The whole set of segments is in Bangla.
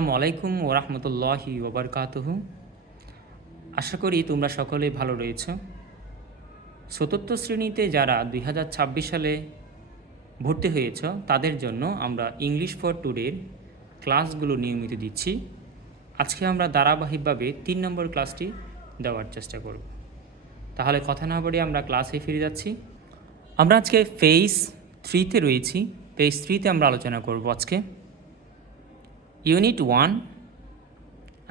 আসসালামু আলাইকুম ওরহমতুল্লাহি ওবরকাতুহু। আশা করি তোমরা সকলে ভালো রয়েছ। চতুর্থ শ্রেণীতে যারা 2026 সালে ভর্তি হয়েছ তাদের জন্য আমরা ইংলিশ ফর টুডের ক্লাসগুলো নিয়মিত দিচ্ছি। আজকে আমরা ধারাবাহিকভাবে 3 নম্বর ক্লাসটি দেওয়ার চেষ্টা করব। তাহলে কথা না বলে আমরা ক্লাসে ফিরে যাচ্ছি। আমরা আজকে ফেজ 3-তে রয়েছি। ফেজ 3-তে আমরা আলোচনা করব আজকে ইউনিট 1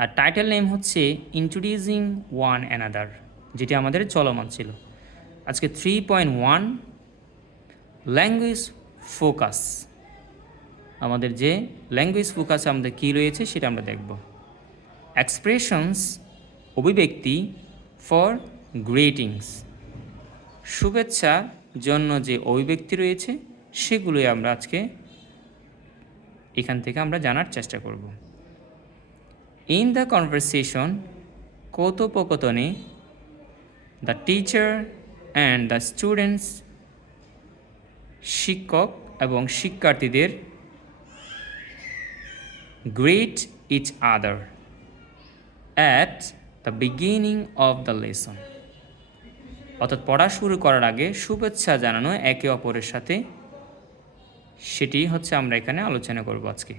আর টাইটেল নেম হচ্ছে ইন্ট্রোডিউসিং ওয়ান অ্যানাদার, যেটি আমাদের চলমান ছিল। আজকে 3.1 ল্যাঙ্গুয়েজ ফোকাস। আমাদের যে ল্যাঙ্গুয়েজ ফোকাসে আমাদের কী রয়েছে সেটা আমরা দেখব। এক্সপ্রেশনস অভিব্যক্তি ফর গ্রিটিংস, শুভেচ্ছার জন্য যে অভিব্যক্তি রয়েছে সেগুলোই আমরা আজকে এখান থেকে আমরা জানার চেষ্টা করব। ইন দ্য কনভারসেশন, কথোপকথনে, the teacher and the students, শিক্ষক এবং শিক্ষার্থীদের greet each other at the beginning of the lesson, অর্থাৎ পড়া শুরু করার আগে শুভেচ্ছা জানানো একে অপরের সাথে, সেটি হচ্ছে আমরা এখানে আলোচনা করব আজকে।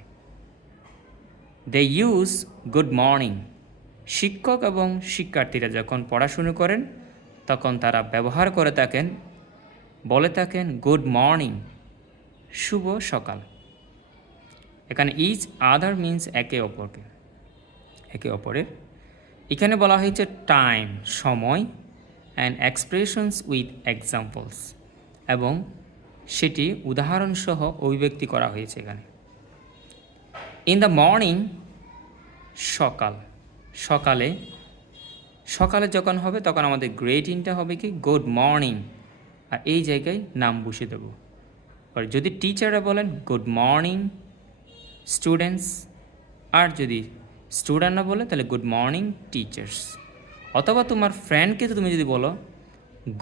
দে ইউজ গুড মর্নিং, শিক্ষক এবং শিক্ষার্থীরা যখন পড়াশুনো করেন তখন তারা ব্যবহার করে থাকেন, বলে থাকেন গুড মর্নিং, শুভ সকাল। এখানে ইচ আদার মিন্স একে অপরের। এখানে বলা হয়েছে টাইম, সময়, অ্যান্ড এক্সপ্রেশনস উইথ এক্সাম্পলস, এবং সেটি উদাহরণসহ অভিব্যক্তি করা হয়েছে এখানে। ইন দ্য মর্নিং, সকালে যখন হবে তখন আমাদের গ্রেটিংটা হবে কি গুড মর্নিং, আর এই জায়গায় নাম বসিয়ে দেব। আর যদি টিচাররা বলেন গুড মর্নিং স্টুডেন্টস, আর যদি স্টুডেন্টরা বলে তাহলে গুড মর্নিং টিচার্স। অথবা তোমার ফ্রেন্ডকে তুমি যদি বলো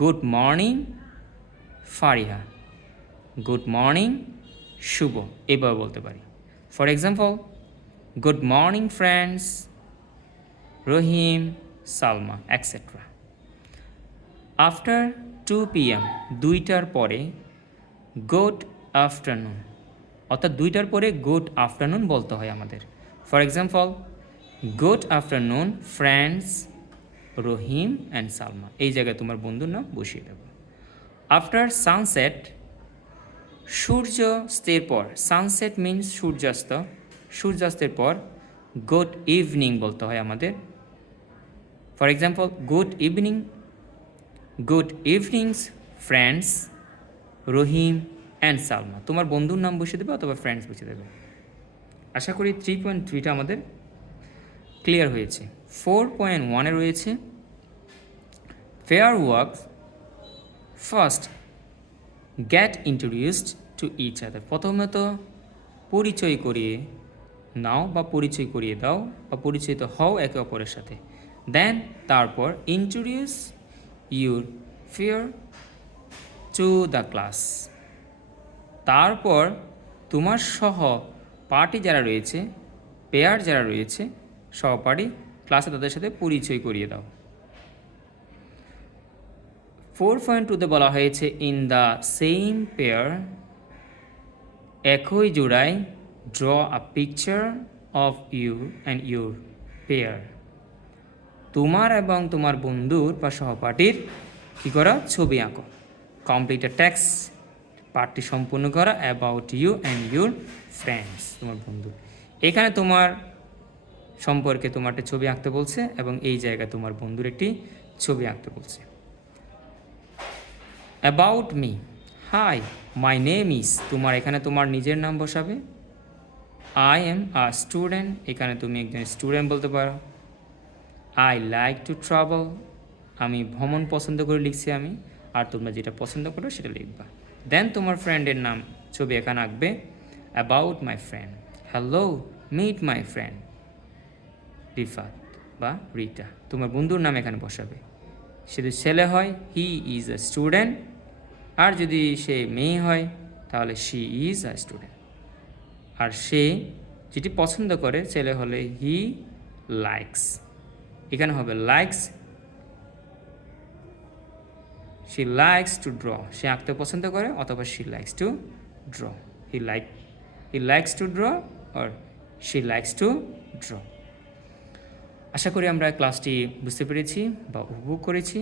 good morning Fariha, good morning Shuvo, এভাবে বলতে পারি। For example, good morning friends Rahim, Salma, etcetera. After 2 PM, 2টার পরে গুড আফটারনুন, অর্থাৎ 2টার পরে গুড আফটারনুন বলতে হয় আমাদের। For example, good afternoon friends Rahim and Salma, এই জায়গায় তোমার বন্ধুর নাম বসিয়ে দেবো। আফটার সানসেট, সূর্যাস্তের পর, সানসেট মিন্স সূর্যাস্ত, সূর্যাস্তের পর গুড ইভিনিং বলতে হয় আমাদের। For example, good evenings friends Rahim and Salma, তোমার বন্ধুর নাম বসিয়ে দেবে অথবা ফ্রেন্ডস বসিয়ে দেবে। আশা করি 3.3টা আমাদের ক্লিয়ার হয়েছে। 4.1-এ রয়েছে pair works, first get introduced to each other, প্রথমত পরিচয় করিয়ে নাও বা পরিচয় করিয়ে দাও বা পরিচিত হও একে অপরের সাথে। দেন তারপর introduce your fair to the class, তারপর তোমার সহপাঠী যারা রয়েছে, পেয়ার যারা রয়েছে, সহপাঠী ক্লাসে তাদের সাথে পরিচয় করিয়ে দাও। 4.2-তে বলা হয়েছে ইন দ্য সেম পেয়ার, একই জোড়ায় draw a picture of you and your pair, তোমার এবং তোমার বন্ধুর বা সহপাঠীর কী করা, ছবি আঁকো। কমপ্লিট আ টেক্সট, পাঠটি সম্পূর্ণ করা about you and your friends, তোমার বন্ধু। এখানে তোমার সম্পর্কে তোমার একটা ছবি আঁকতে বলছে এবং এই জায়গায় তোমার বন্ধুর একটি ছবি আঁকতে বলছে। About me, hi my name is, তোমার এখানে তোমার নিজের নাম বসাবে। আই এম আ স্টুডেন্ট, এখানে তুমি একজন স্টুডেন্ট বলতে পারো। আই লাইক টু ট্রাভেল, আমি ভ্রমণ পছন্দ করে লিখছি আমি, আর তোমরা যেটা পছন্দ করো সেটা লিখবা। দেন তোমার ফ্রেন্ডের নাম ছবি এখানে আঁকবে। About my friend, hello meet my friend Rifat বা রিটা, তোমার বন্ধুর নাম এখানে বসাবে। সে যদি ছেলে হয় হি ইজ আ স্টুডেন্ট, আর যদি সে মেয়ে হয় তাহলে শি ইজ আ স্টুডেন্ট। আর সে যেটি পছন্দ করে ছেলে হলে হি লাইকস, এখানে হবে likes, she likes to draw, সে আঁকতে পছন্দ করে, অথবা she likes to draw, he likes to draw or she likes to draw. আশা করি আমরা ক্লাসটি বুঝতে পেরেছি বা উপভোগ করেছি।